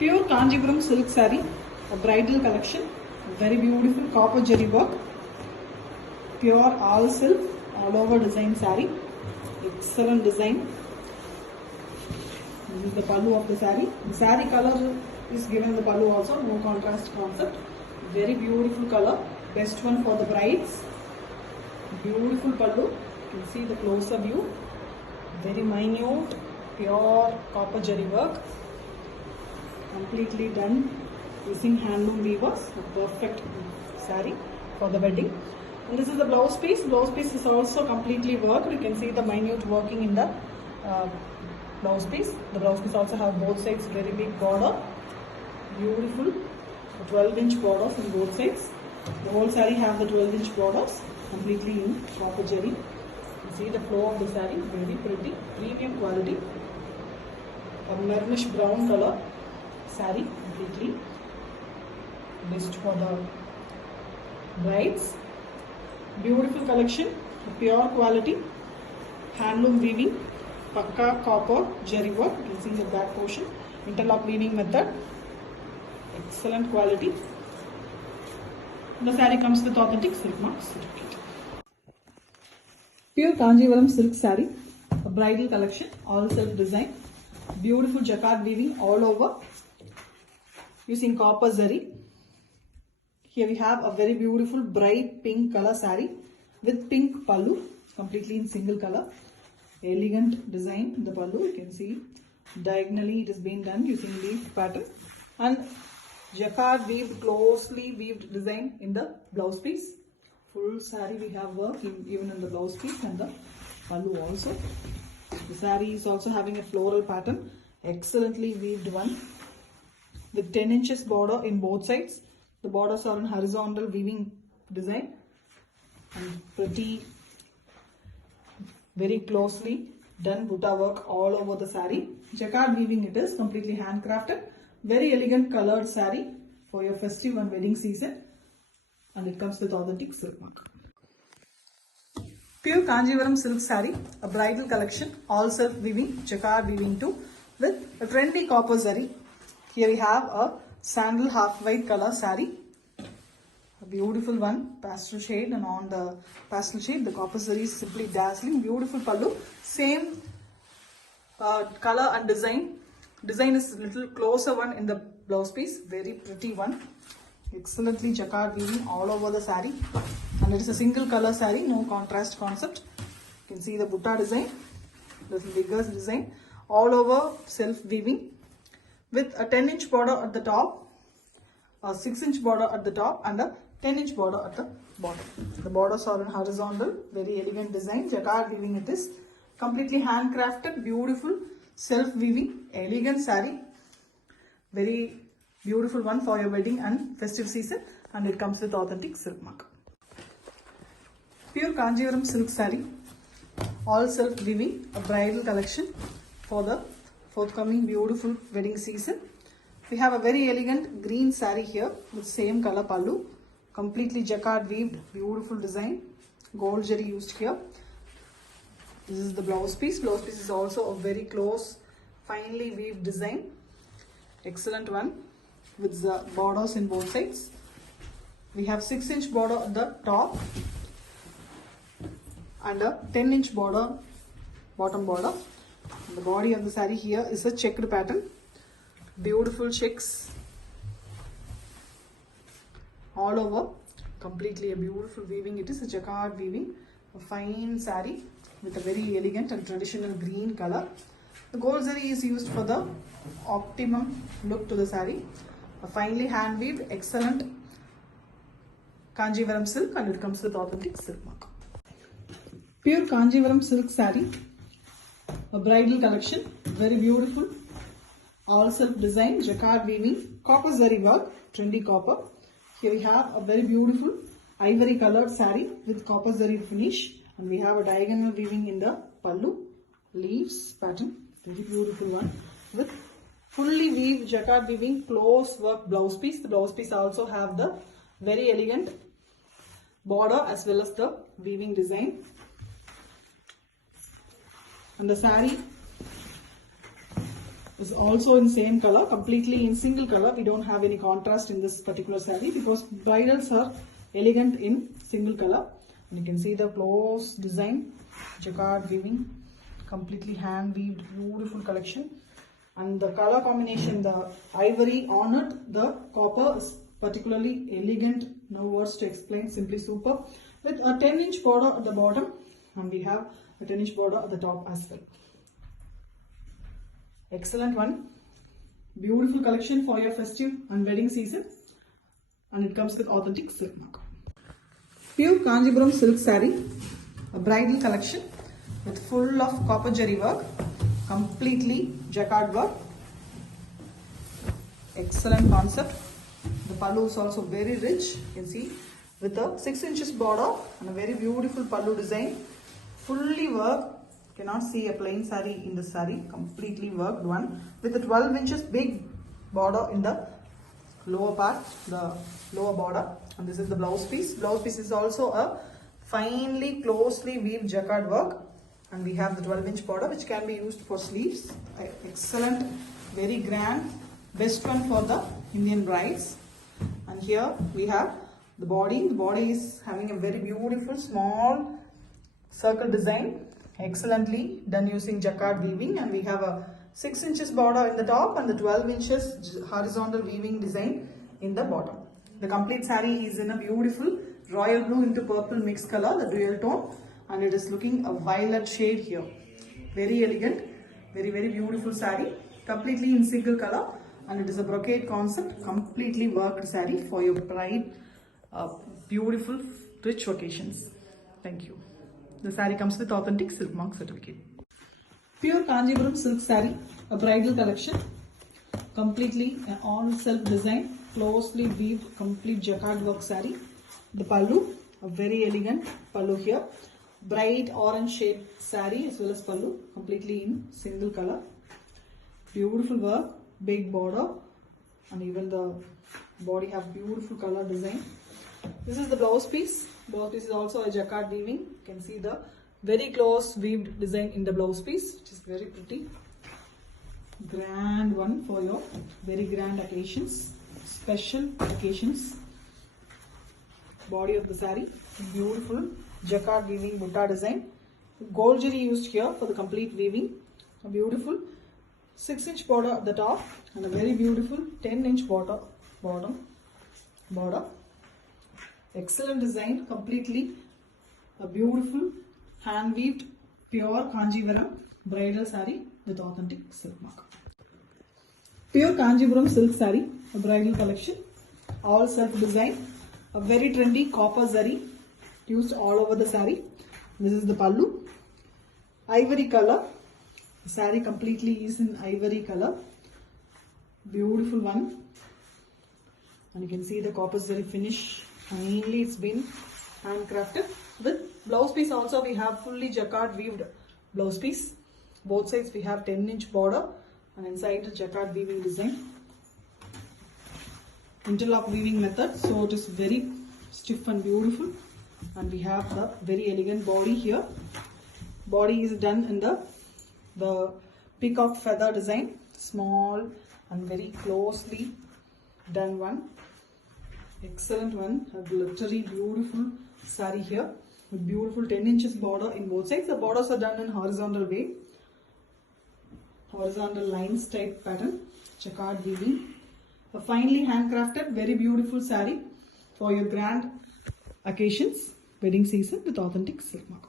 Pure Kanjipuram silk saree, a bridal collection, very beautiful copper jari work, pure all silk, all over design saree, excellent design. This is the pallu of the saree. The saree color is given in the pallu also, no contrast concept. Very beautiful color, best one for the brides. Beautiful pallu, you can see the closer view. Very minute, pure copper jari work. Completely done using handloom weavers. A perfect saree for the wedding. And this is the blouse piece. Blouse piece is also completely worked. You can see the minute working in the blouse piece. The blouse piece also have both sides very big border. Beautiful 12-inch borders on both sides. The whole saree have the 12-inch borders completely in copper jari. You see the flow of the saree, very pretty, premium quality. A maroonish brown color saree, completely best for the brides. Beautiful collection, pure quality, handloom weaving, pakka copper jari work. You can see the back portion, interlock weaving method, excellent quality. The saree comes with authentic silk marks certificate. Pure Kanjivaram silk saree, a bridal collection, all self design, beautiful jacquard weaving all over using copper zari. Here we have a very beautiful bright pink color saree with pink pallu, completely in single color. Elegant design in the pallu, you can see diagonally it has been done using leaf pattern, and jacquard weaved, closely weaved design in the blouse piece. Full saree we have work even in the blouse piece and the pallu also. The saree is also having a floral pattern, excellently weaved one, with 10 inches border in both sides. The borders are in horizontal weaving design and pretty, very closely done butta work all over the saree. Jacquard weaving it is, completely handcrafted. Very elegant colored saree for your festive and wedding season, and it comes with authentic silk mark. Pure Kanjivaram silk saree, a bridal collection, all self weaving, jacquard weaving too, with a trendy copper zari. Here we have a sandal half white color saree, a beautiful one, pastel shade, and on the pastel shade the copper zari is simply dazzling. Beautiful pallu, same color and design. Design is a little closer one in the blouse piece, very pretty one. Excellently jacquard weaving all over the saree, and it is a single color saree, no contrast concept. You can see the butta design, little bigger design, all over self weaving, with a 10-inch border at the top, a 6-inch border at the top, and a 10-inch border at the bottom. The borders are in horizontal, very elegant design, jacquard weaving it is, completely handcrafted, beautiful self weaving, elegant saree, very beautiful one for your wedding and festive season, and it comes with authentic silk mark. Pure Kanjivaram silk saree, all self weaving, a bridal collection for the forthcoming beautiful wedding season. We have a very elegant green saree here with same color pallu, completely jacquard weaved, beautiful design, gold jari used here. This is the blouse piece. Blouse piece is also a very close, finely weaved design, excellent one, with the borders in both sides. We have 6-inch border at the top and a 10-inch border, bottom border. The body of the saree here is a checked pattern, beautiful checks all over, completely a beautiful weaving. It is a jacquard weaving, a fine saree with a very elegant and traditional green color. The gold zari is used for the optimum look to the saree. A finely hand weaved, excellent Kanjivaram silk, and it comes with authentic silk mark. Pure Kanjivaram silk saree, a bridal collection, very beautiful, all self design, jacquard weaving, copper zari work, trendy copper. Here we have a very beautiful ivory colored saree with copper zari finish, and we have a diagonal weaving in the pallu, leaves pattern, very beautiful one, with fully weaved jacquard weaving close work blouse piece. The blouse piece also have the very elegant border as well as the weaving design. And the saree is also in same color, completely in single color. We don't have any contrast in this particular saree because bridals are elegant in single color. And you can see the close design, jacquard weaving, completely hand weaved, beautiful collection. And the color combination, the ivory honored, the copper is particularly elegant. No words to explain, simply superb. With a 10-inch border at the bottom, and we have a 10-inch border at the top as well. Excellent one. Beautiful collection for your festive and wedding season. And it comes with authentic silk mark. Pure Kanjipuram silk saree, a bridal collection with full of copper jari work, completely jacquard work. Excellent concept. The pallu is also very rich, you can see, with a 6 inches border and a very beautiful pallu design. Fully worked. Cannot see a plain saree in the saree, completely worked one with a 12 inches big border in the lower part, the lower border. And this is the blouse piece. Blouse piece is also a finely closely weaved jacquard work, and we have the 12-inch border which can be used for sleeves. Excellent, very grand, best one for the Indian brides. And here we have the body. The body is having a very beautiful small circle design, excellently done using jacquard weaving, and we have a 6 inches border in the top and the 12 inches horizontal weaving design in the bottom. The complete saree is in a beautiful royal blue into purple mixed color, the dual tone, and it is looking a violet shade here. Very elegant, very beautiful saree, completely in single color, and it is a brocade concept, completely worked saree for your bride, beautiful rich occasions. Thank you. The saree comes with authentic silk mark certificate. Pure Kanjipuram silk saree, a bridal collection, completely all self design, closely weaved, complete jacquard work saree. The pallu, a very elegant pallu here, bright orange shade saree as well as pallu, completely in single color. Beautiful work, big border, and even the body have beautiful color design. This is the blouse piece. Blouse piece is also a jacquard weaving. You can see the very close weaved design in the blouse piece, which is very pretty. Grand one for your very grand occasions, special occasions. Body of the saree, beautiful jacquard weaving butta design. Gold jari used here for the complete weaving. A beautiful 6-inch border at the top and a very beautiful 10-inch bottom border. Excellent design, completely a beautiful hand weaved pure Kanjivaram bridal saree with authentic silk mark. Pure Kanjipuram silk saree, a bridal collection, all self design, a very trendy copper zari used all over the saree. This is the pallu, ivory color. The saree completely is in ivory color, beautiful one, and you can see the copper zari finish. Mainly it's been handcrafted. With blouse piece also we have fully jacquard weaved blouse piece. Both sides we have 10-inch border and inside the jacquard weaving design. Interlock weaving method, so it is very stiff and beautiful. And we have the very elegant body here. Body is done in the peacock feather design, small and very closely done one. Excellent one, a glittery beautiful saree here with beautiful 10 inches border in both sides. The borders are done in horizontal way, horizontal lines type pattern, jacquard weaving. A finely handcrafted, very beautiful saree for your grand occasions, wedding season with authentic silk mark.